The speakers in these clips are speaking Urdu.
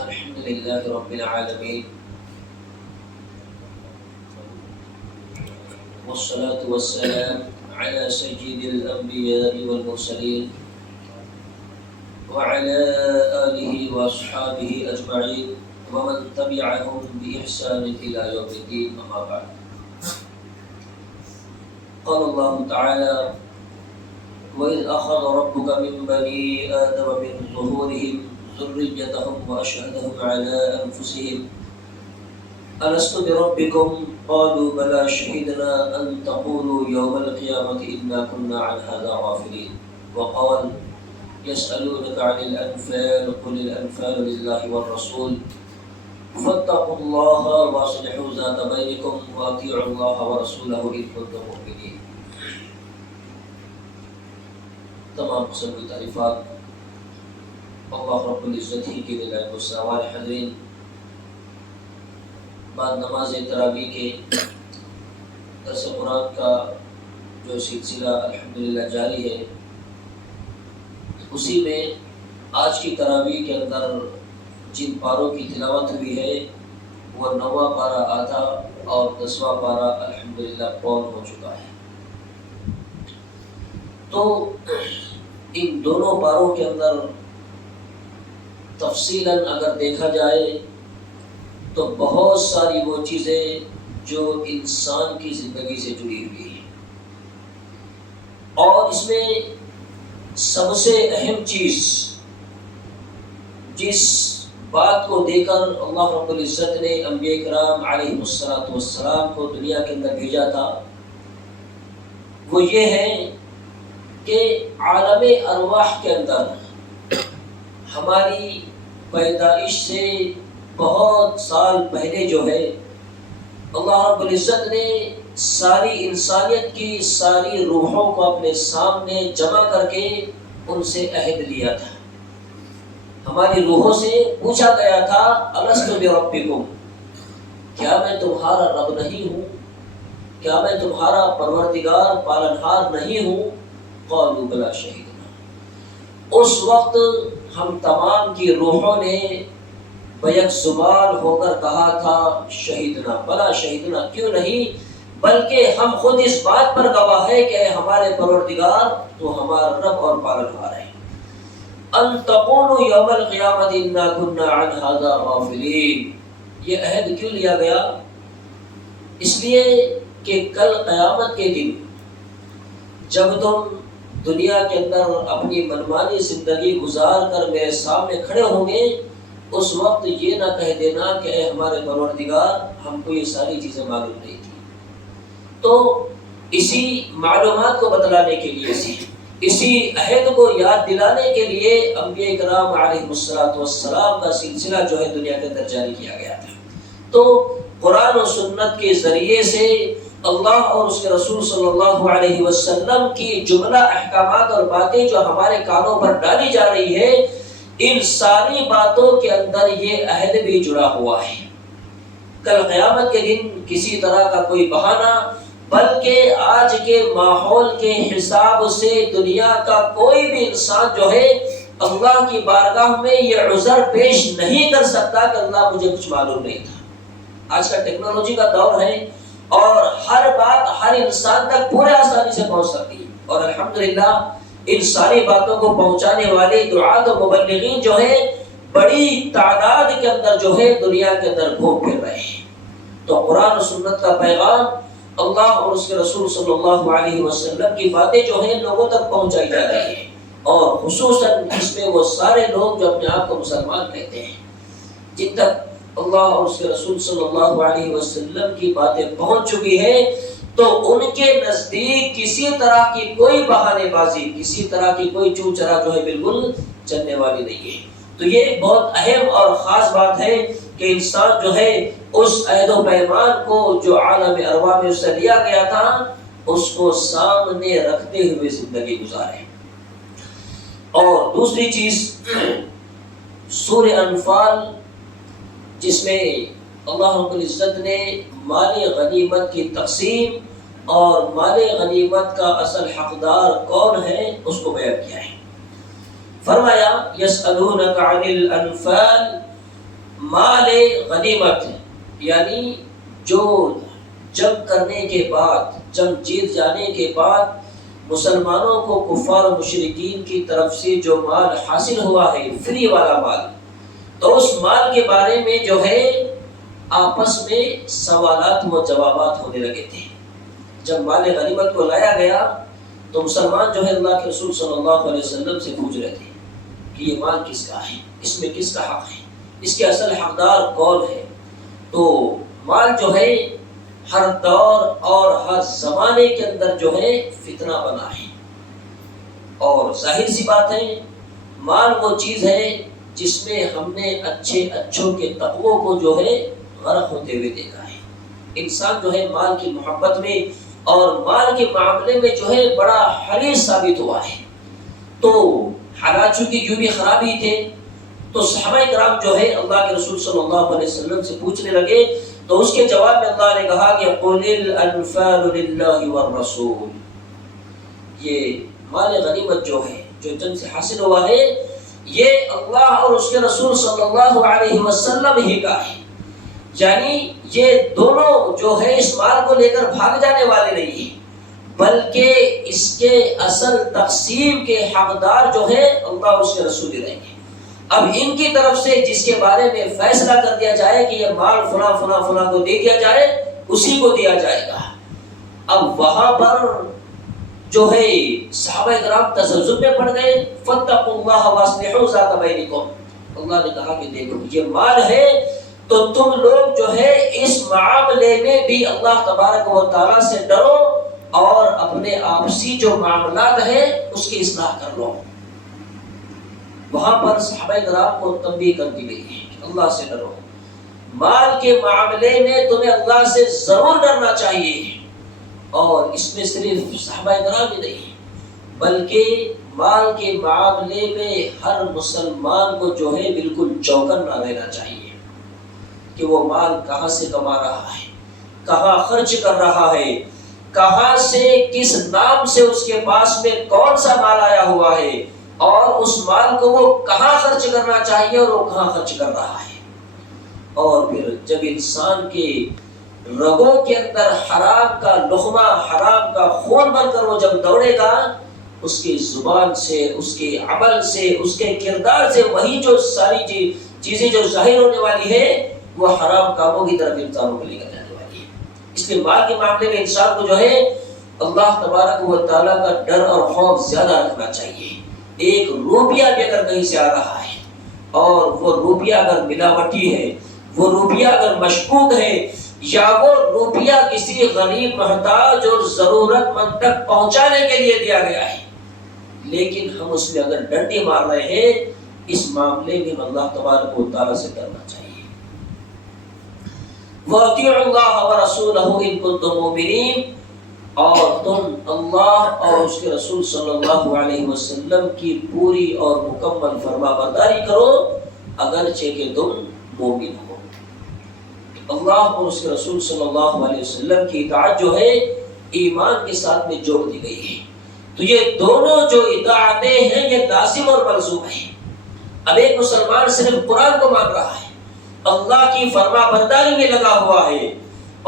الحمد لله رب العالمين والصلاة والسلام على سيد الأنبياء والمرسلين وعلى آله وأصحابه أجمعين ومن تبعهم بإحسان إلى يوم الدين. أما بعد، قال الله تعالى: وَإِذْ أَخَذَ رَبُّكَ مِنْ بَنِي آدَمَ مِنْ ظُهُورِهِمْ ذُرِّيَّتَهُمْ وَأَشْهَدَهُمْ عَلَىٰ أَنفُسِهِمْ أَلَسْتُ بِرَبِّكُمْ قَالُوا بَلَىٰ شَهِدْنَا أَن تَقُولُوا يَوْمَ الْقِيَامَةِ إِنَّا كُنَّا عَنْ هَٰذَا غَافِلِينَ. وقال: يسألونك عن الأنفال قل الأنفال لله والرسول فاتقوا الله واصلحوا ذات بينكم وأطيعوا الله ورسوله إن كنتم مؤمنين. تمام قسم کی تعریفات اللہ رب العزت ہی کے لیے لائق السلام. حاضرین، بعد نماز تراویح کے درس قرآن کا جو سلسلہ الحمدللہ جاری ہے، اسی میں آج کی تراویح کے اندر جن پاروں کی تلاوت ہوئی ہے وہ 9واں پارہ آدھا اور 10واں پارہ الحمدللہ پون ہو چکا ہے. تو ان دونوں پاروں کے اندر تفصیلاً اگر دیکھا جائے تو بہت ساری وہ چیزیں جو انسان کی زندگی سے جڑی ہوئی ہیں، اور اس میں سب سے اہم چیز جس بات کو دے کر اللہ رب العزت نے انبیاء کرام علیہ السلام کو دنیا کے اندر بھیجا تھا، وہ یہ ہے کہ عالم ارواح کے اندر ہماری پیدائش سے بہت سال پہلے جو ہے اللہ رب العزت نے ساری انسانیت کی ساری روحوں کو اپنے سامنے جمع کر کے ان سے عہد لیا تھا. ہماری روحوں سے پوچھا گیا تھا: الست بربکم، کیا میں تمہارا رب نہیں ہوں؟ کیا میں تمہارا پروردگار پالنہار نہیں ہوں؟ قالوا بلا شہیدنا. اس وقت ہم تمام کی روحوں نے بیک زبان ہو کر کہا تھا: شہیدنا، بلا شہیدنا، کیوں نہیں، بلکہ ہم خود اس بات پر گواہ ہے کہ ہمارے پروردگار تو ہمارا رب اور پالنہار ہے. ان تقولوا یوم القیامۃ انا کنا عن ھذا غافلین. یہ عہد کیوں لیا گیا؟ اس لیے کہ کل قیامت کے دن جب تم دنیا کے اندر اپنی منمانی زندگی گزار کر میرے سامنے کھڑے ہوں گے، اس وقت یہ نہ کہہ دینا کہ اے ہمارے پروردگار، ہم کو یہ ساری چیزیں معلوم نہیں تھی. تو اسی معلومات کو بتلانے کے لیے، اسی عہد کو یاد دلانے کے لیے انبیاء کرام علیہ السلام کا سلسلہ جو ہے دنیا کے اندر جاری کیا گیا تھا. تو قرآن و سنت کے ذریعے سے اللہ اور اس کے رسول صلی اللہ علیہ وسلم کی جملہ احکامات اور باتیں جو ہمارے کانوں پر ڈالی جا رہی ہے، ان ساری باتوں کے اندر یہ عہد بھی جڑا ہوا ہے. کل قیامت کے دن کسی طرح کا کوئی بہانہ، بلکہ آج کے ماحول کے حساب سے دنیا کا کوئی بھی انسان جو ہے اللہ کی بارگاہ میں یہ عذر پیش نہیں کر سکتا کہ اللہ مجھے کچھ معلوم نہیں تھا. آج کا ٹیکنالوجی کا دور ہے اور ہر بات ہر انسان تک پورے آسانی سے پہنچ سکتی ہے، اور الحمدللہ ان ساری باتوں کو پہنچانے والے دعات و مبلغین جو ہے بڑی تعداد کے اندر جو ہے دنیا کے اندر گھوم پھر رہے ہیں. تو قرآن و سنت کا پیغام، اللہ اور اس کے رسول صلی اللہ علیہ وسلم کی باتیں جو ہیں لوگوں تک پہنچائی جا رہی ہیں، اور خصوصاً اس میں وہ سارے لوگ جو اپنے آپ کو مسلمان کہتے ہیں، جن تک اللہ اور اس کے رسول صلی اللہ علیہ وسلم کی باتیں پہنچ چکی ہیں، تو ان کے نزدیک کسی طرح کی کوئی بہانے بازی، کسی طرح کی کوئی چوں چرا جو ہے بالکل چلنے والی نہیں ہے. تو یہ ایک بہت اہم اور خاص بات ہے کہ انسان جو ہے اس عہد و پیمان کو جو عالم ارواح میں اسے لیا گیا تھا، اس کو سامنے رکھتے ہوئے زندگی گزارے. اور دوسری چیز سورہ انفال، جس میں اللہ رب العزت نے مال غنیمت کی تقسیم اور مال غنیمت کا اصل حقدار کون ہے اس کو بیان کیا ہے. فرمایا یسألونک عن الانفال، مال غنیمت یعنی جو جنگ کرنے کے بعد، جنگ جیت جانے کے بعد مسلمانوں کو کفار و مشرکین کی طرف سے جو مال حاصل ہوا ہے، فری والا مال، تو اس مال کے بارے میں جو ہے آپس میں سوالات و جوابات ہونے لگے تھے۔ جب مال غنیمت کو لایا گیا تو مسلمان جو ہے اللہ کے رسول صلی اللہ علیہ وسلم سے پوچھ رہے تھے کہ یہ مال کس کا ہے، اس میں کس کا حق ہے، اس کے اصل حقدار کون ہے۔ تو مال جو ہے ہر دور اور ہر زمانے کے اندر جو ہے فتنہ بنا ہے، اور ظاہر سی بات ہے مال وہ چیز ہے جس میں ہم نے اچھوں کے تقوی کو جو ہے غرق ہوتے ہوئے دیکھا ہے۔ انسان جو ہے مال کی محبت میں اور مال کے معاملے میں جو ہے بڑا حریص ثابت ہوا ہے۔ تو حالات چونکہ یوں بھی خراب ہی تھے، تو صحابہ کرام جو ہے اللہ کے رسول صلی اللہ علیہ وسلم سے پوچھنے لگے، تو اس کے جواب میں اللہ نے کہا کہ قُلِ الْأَنْفَالُ لِلَّهِ وَالرَّسُولِ، یہ مال غنیمت جو ہے، جو جنگ سے حاصل ہوا ہے، یہ اللہ اور اس کے رسول صلی اللہ علیہ وسلم ہی کا ہے۔ یعنی یہ دونوں جو ہے اس مال کو لے کر بھاگ جانے والے نہیں ہیں، بلکہ اس کے اصل تقسیم کے حقدار جو ہے اللہ اور اس کے رسول ہی رہیں گے۔ اب ان کی طرف سے جس کے بارے میں فیصلہ کر دیا جائے کہ یہ مال فلاں فلاں فلاں کو دے دیا جائے، اسی کو دیا جائے گا۔ اب وہاں پر جو ہے صحابہ کرام تذبذب میں پڑ گئے، فاتقوا اللہ واصلحوا ذات بینکم، اللہ نے کہا کہ دیکھو یہ مال ہے تو تم لوگ جو ہے اس معاملے میں بھی اللہ تبارک و تعالیٰ سے ڈرو اور اپنے آپسی جو معاملات ہیں اس کی اصلاح کر لو۔ وہاں پر صحابہ کرام کو تنبیہ کر دی گئی ہے کہ اللہ سے ڈرو، مال کے معاملے میں تمہیں اللہ سے ضرور ڈرنا چاہیے، اور اس میں صرف صحابہ کرام ہی نہیں بلکہ مال کے معاملے میں ہر مسلمان کو جو ہے بالکل چوکن نہ رہنا چاہیے کہ وہ مال کہاں سے کما رہا ہے، کہاں خرچ کر رہا ہے، کہاں سے کس نام سے اس کے پاس میں کون سا مال آیا ہوا ہے، اور اس مال کو وہ کہاں خرچ کرنا چاہیے اور وہ کہاں خرچ کر رہا ہے۔ اور پھر جب انسان کے رگوں کے اندر حرام کا لقمہ، حرام کا خون بن کر وہ جب دوڑے گا، اس کی زبان سے، اس کے عمل سے، اس کے کردار سے وہی جو ساری چیزیں جو ظاہر ہونے والی ہے وہ حرام کاموں کی طرف انسانوں کو لے کر جانے والی ہے۔ اس لیے مال کے معاملے میں انسان کو جو ہے اللہ تبارک و تعالیٰ کا ڈر اور خوف زیادہ رکھنا چاہیے۔ ایک روپیہ بھی اگر کہیں سے آ رہا ہے اور وہ روپیہ اگر ملاوٹی ہے، وہ روپیہ اگر مشکوک ہے، یا وہ روپیہ کسی غریب محتاج اور ضرورت مند تک پہنچانے کے لیے دیا گیا ہے، لیکن ہم اس میں اگر ڈنڈی مار رہے ہیں، اس معاملے میں اللہ تبارک و تعالیٰ سے ڈرنا چاہیے۔ وَأَطِيعُوا اللَّهَ وَرَسُولَهُ إِن كُنتُم مُؤْمِنِينَ، اور تم اللہ اور اس کے رسول صلی اللہ علیہ وسلم کی پوری اور مکمل فرما برداری کرو اگرچہ کہ تم مومن ہو۔ اللہ اور اس کے رسول صلی اللہ علیہ وسلم کی اطاعت جو ہے ایمان کے ساتھ میں جوڑ دی گئی ہے، تو یہ دونوں جو اطاعتیں ہیں یہ لازم اور ملزوم ہیں۔ اب ایک مسلمان صرف قرآن کو مان رہا ہے، اللہ کی فرما برداری میں لگا ہوا ہے،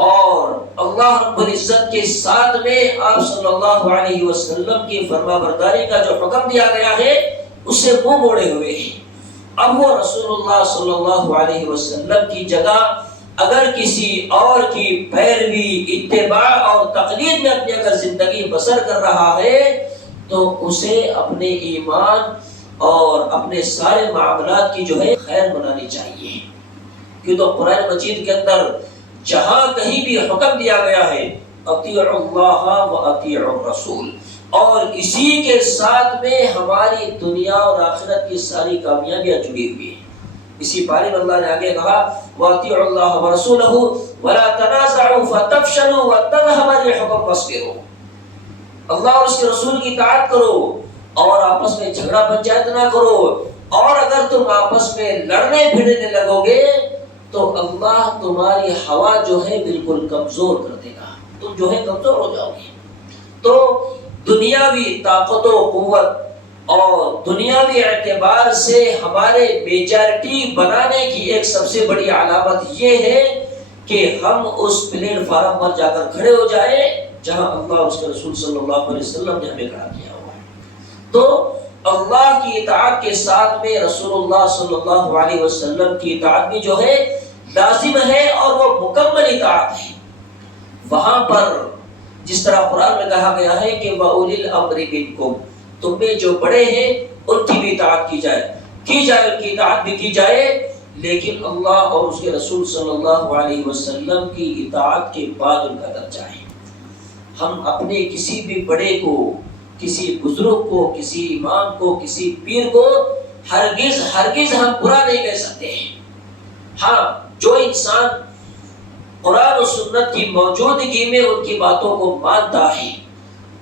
اور اللہ رب العزت کے ساتھ میں آپ صلی اللہ علیہ وسلم کی فرما برداری کا جو حکم دیا گیا ہے اس سے منہ موڑے ہوئے ہیں۔ اب وہ رسول اللہ صلی اللہ علیہ وسلم کی جگہ اگر کسی اور کی پیروی، اتباع اور تقلید میں اپنی اگر زندگی بسر کر رہا ہے تو اسے اپنے ایمان اور اپنے سارے معاملات کی جو ہے خیر بنانی چاہیے، کیوں تو قرآن مجید کے اندر جہاں کہیں بھی حکم دیا گیا ہے اطیعوا اللہ و اطیعوا الرسول، اور اسی کے ساتھ میں ہماری دنیا اور آخرت کی ساری کامیابیاں جڑی ہوئی ہیں۔ اسی بارے میں اللہ نے آگے کہا وَأَطِيعُوا اللَّهَ وَرَسُولَهُ وَلَا تَنَازَعُوا فَتَفْشَلُوا وَتَذْهَبَ رِيحُكُمْ وَاصْبِرُوا، اللہ اور اس کے رسول کی اطاعت کرو اور آپس میں جھگڑا پنچایت نہ کرو، اور اگر تم آپس میں لڑنے بھیڑنے لگو گے تو اللہ تمہاری ہوا جو ہے بالکل کمزور کر دے گا، تم جو ہے کمزور ہو جاؤ گے۔ تو دنیاوی طاقت و قوت اور دنیاوی اعتبار سے ہمارے میجارٹی بنانے کی ایک سب سے بڑی علامت یہ ہے کہ ہم اس پلیٹ فارم پر جا کر کھڑے ہو جائیں جہاں اللہ اور اس کے رسول صلی اللہ علیہ وسلم نے ہمیں کھڑا کیا ہوا ہے۔ تو اللہ کی اطاعت کے ساتھ میں رسول اللہ صلی اللہ علیہ وسلم کی اطاعت بھی جو ہے لازم ہے اور وہ مکمل اطاعت ہے۔ وہاں پر جس طرح قرآن میں کہا گیا ہے کہ وَأُولِي الْأَمْرِ مِنْكُمْ، تم میں جو بڑے ہیں ان کی بھی اطاعت کی جائے ان کی اطاعت بھی کی جائے، لیکن اللہ اور اس کے رسول صلی اللہ علیہ وسلم کی اطاعت کے بعد ان کا درجہ ہے۔ ہم اپنے کسی بھی بڑے کو، کسی بزرگ کو، کسی امام کو، کسی پیر کو ہرگز ہم برا نہیں کہہ سکتے ہیں۔ ہاں، جو انسان قرآن و سنت کی موجودگی میں ان کی باتوں کو مانتا ہے،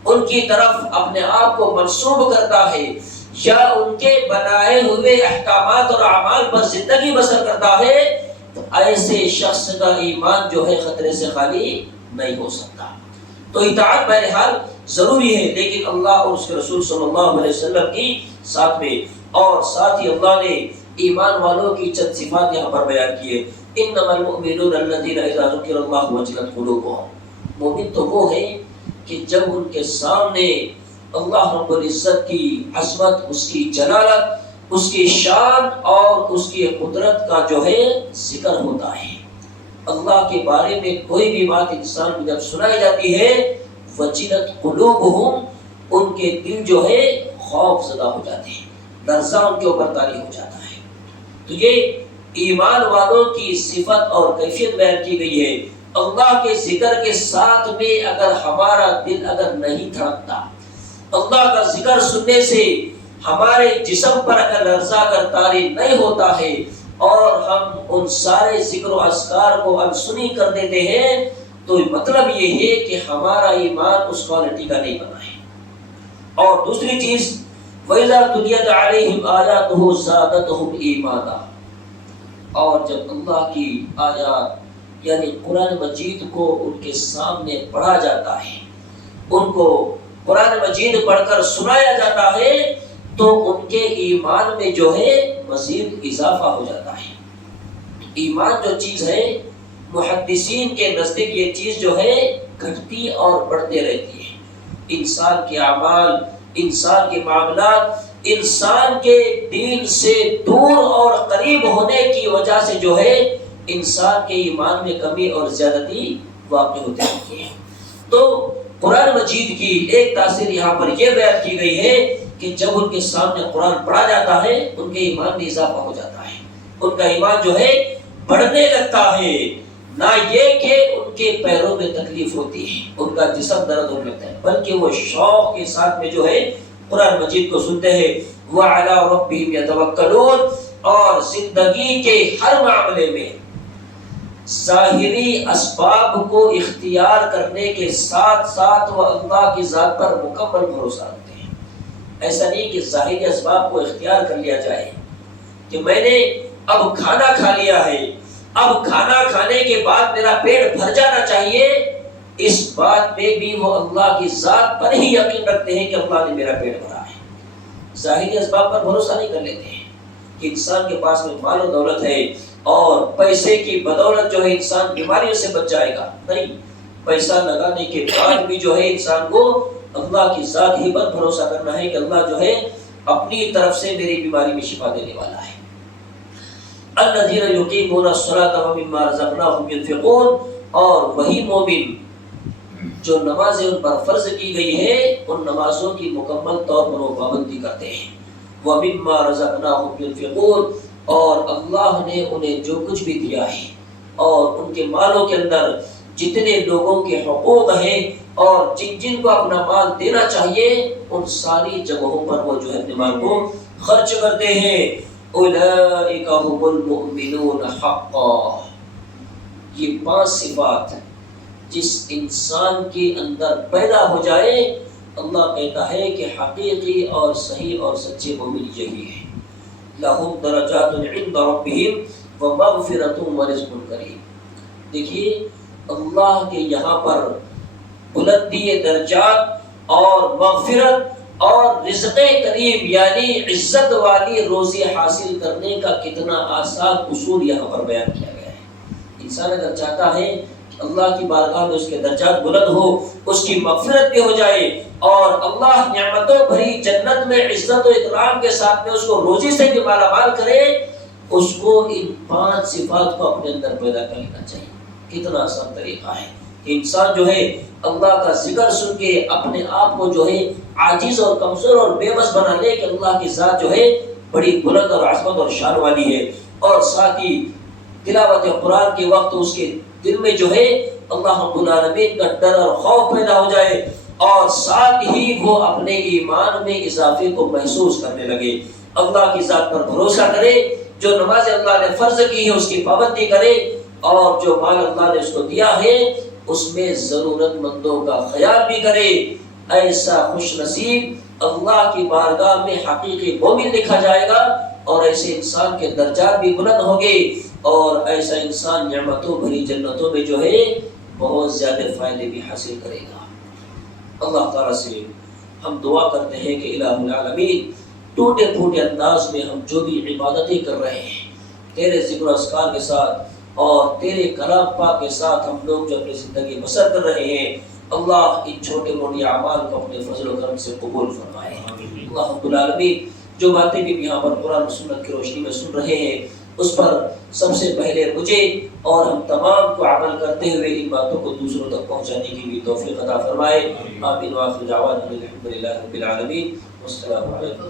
ان کی طرف اپنے آپ کو منسوب کرتا ہے، یا ان کے بنائے ہوئے احکامات اور اعمال پر زندگی بسر کرتا ہے، تو ایسے شخص کا ایمان جو ہے خطرے سے خالی نہیں ہو سکتا۔ تو اطاعت بہرحال ضروری ہے، لیکن اللہ اور اس کے رسول صلی اللہ علیہ وسلم کی ساتھ میں، اور ساتھ ہی اللہ نے ایمان والوں کی چند صفات یہاں پر بیان کیے۔ انما المؤمنون الذين اذا ذكر الله وجلت قلوبهم، مومن تو وہ ہے کہ جب ان کے سامنے اللہ رب العزت کی عظمت، اس کی جلالت، اس کی شان اور اس کی قدرت کا جو ہے ذکر ہوتا ہے، اللہ کے بارے میں کوئی بھی بات انسان کو جب سنائی جاتی ہے، وجلت قلوبهم، ان کے دل جو ہے خوف زدہ ہو جاتے ہیں، لرزہ ان کے اوپر طاری ہو جاتا ہے۔ تو یہ ایمان والوں کی صفت اور کیفیت بیان کی گئی ہے۔ اللہ کے ذکر کے ساتھ میں اگر ہمارا دل اگر نہیں دھڑکتا، اللہ کا ذکر سننے سے ہمارے جسم پر اگر لرزہ کر طاری نہیں ہوتا ہے، اور ہم ان سارے ذکر و اذکار کو انسنی کر دیتے ہیں، تو مطلب یہ ہے کہ ہمارا ایمان اس کوالٹی کا نہیں بنا ہے۔ اور دوسری چیز، وَإِذَا تُلِيَتْ عَلَيْهِمْ آيَاتُهُ زَادَتْهُمْ ایمانا، اور جب اللہ کی آیات یعنی قرآن مجید کو ان کے سامنے پڑھا جاتا ہے، ان کو قرآن مجید پڑھ کر سنایا جاتا ہے، تو ان کے ایمان میں جو ہے مزید اضافہ ہو جاتا ہے۔ ایمان جو چیز ہے، محدثین کے نزدیک یہ چیز جو ہے گھٹتی اور بڑھتے رہتی ہے۔ انسان کے اعمال، انسان کے معاملات، انسان کے دین سے دور اور قریب ہونے کی وجہ سے جو ہے انسان کے ایمان میں کمی اور زیادتی واقع ہوتی رہتی ہے۔ تو قرآن مجید کی ایک تاثیر یہاں پر یہ بیان کی گئی ہے کہ جب ان کے سامنے قرآن پڑھا جاتا ہے، ان کے ایمان میں اضافہ ہو جاتا ہے، ان کا ایمان جو ہے بڑھنے لگتا ہے، نہ یہ کہ ان کے پیروں میں تکلیف ہوتی ہے، ان کا جسم درد ہونے لگتا ہے، بلکہ وہ شوق کے ساتھ میں جو ہے قرآن مجید کو سنتے ہیں۔ وَعَلَىٰ رَبِّهِمْ يَتَوَكَّلُونَ، اور زندگی کے ہر معاملے میں ظاہری اسباب کو اختیار کرنے کے ساتھ ساتھ وہ اللہ کی ذات پر مکمل بھروسہ رکھتے ہیں۔ ایسا نہیں کہ ظاہری اسباب کو اختیار کر لیا جائے کہ میں نے اب کھانا کھا لیا ہے، اب کھانا کھانے کے بعد میرا پیٹ بھر جانا چاہیے، اس بات میں بھی وہ اللہ کی ذات پر ہی یقین رکھتے ہیں کہ اللہ نے میرا پیٹ بھرا ہے۔ ظاہری اسباب پر بھروسہ نہیں کر لیتے ہیں کہ انسان کے پاس میں مال و دولت ہے اور پیسے کی بدولت جو ہے انسان بیماریوں سے بچ جائے گا، نہیں، پیسہ لگانے کے بعد بھی جو ہے انسان کو اللہ کی ذات ہی پر بھروسہ کرنا ہے کہ اللہ جو ہے اپنی طرف سے میری بیماری میں شفا دینے والا ہے۔ الذین یقیمون الصلاۃ ومما رزقناہم ینفقون، اور وہی مومن جو نمازیں ان پر فرض کی گئی ہے ان نمازوں کی مکمل طور پر وہ پابندی کرتے ہیں۔ وَمِمَّا رَزَقْنَاهُمْ يُنْفِقُونَ، اور اللہ نے انہیں جو کچھ بھی دیا ہے اور ان کے مالوں کے اندر جتنے لوگوں کے حقوق ہیں اور جن جن کو اپنا مال دینا چاہیے، ان ساری جگہوں پر وہ جو ہے اپنے مال کو خرچ کرتے ہیں۔ أُولَئِكَ هُمُ الْمُؤْمِنُونَ حَقًّا، یہ 5 صفات جس انسان کے اندر پیدا ہو جائے، اللہ کہتا ہے کہ حقیقی اور صحیح اور سچے مومن یہی ہے۔ لَهُمْ دَرَجَاتٌ عِنْدَ رَبِّهِمْ وَمَغْفِرَةٌ وَرِزْقٌ كَرِيمٌ۔ دیکھیے اللہ کے یہاں پر بلندی درجات اور مغفرت اور رزق کریم یعنی عزت والی روزی حاصل کرنے کا کتنا آسان اصول یہاں پر بیان کیا گیا ہے۔ انسان اگر چاہتا ہے اللہ کی بارگاہ میں اس کے درجات بلند ہو، اس کی مغفرت بھی ہو جائے، اور اللہ نعمتوں بھری جنت میں عزت و اکرام کے ساتھ میں اس کو روزی سے بھی مالا مال کرے، اس کو ان 5 صفات کو اپنے اندر پیدا کر لینا چاہیے۔ کتنا آسان طریقہ ہے کہ انسان جو ہے اللہ کا ذکر سن کے اپنے آپ کو جو ہے عاجز اور کمزور اور بے بس بنا لے کہ اللہ کی ذات جو ہے بڑی بلند اور عظمت اور شان والی ہے، اور ساتھ ہی تلاوت قرآن کے وقت اس کے دل میں جو ہے اللہ رب العالمین کا ڈر اور خوف پیدا ہو جائے، اور ساتھ ہی وہ اپنے ایمان میں اضافے کو محسوس کرنے لگے، اللہ کی ذات پر بھروسہ کرے، جو نماز اللہ نے فرض کی ہے اس کی پابندی کرے، اور جو مال اللہ نے اس کو دیا ہے اس میں ضرورت مندوں کا خیال بھی کرے۔ ایسا خوش نصیب اللہ کی بارگاہ میں حقیقی مومن لکھا جائے گا، اور ایسے انسان کے درجات بھی بلند ہوں گے، اور ایسا انسان نعمتوں بھری جنتوں میں جو ہے بہت زیادہ فائدے بھی حاصل کرے گا۔ اللہ تعالیٰ سے ہم دعا کرتے ہیں کہ الہ العالمین ٹوٹے پھوٹے انداز میں ہم جو بھی عبادتیں کر رہے ہیں تیرے ذکر و اذکار کے ساتھ اور تیرے کلام پاک کے ساتھ ہم لوگ جو اپنی زندگی بسر کر رہے ہیں، اللہ ان چھوٹے موٹے اعمال کو اپنے فضل و کرم سے قبول فرمائے۔ اللہ رب العالمین جو باتیں بھی یہاں پر قرآن و سنت کی روشنی میں سن رہے ہیں اس پر سب سے پہلے مجھے اور ہم تمام کو عمل کرتے ہوئے ان باتوں کو دوسروں تک پہنچانے کی بھی توفیق عطا فرمائے۔ آمین۔ وآخر دعوانا الحمد للہ رب العالمین۔ والسلام علیکم۔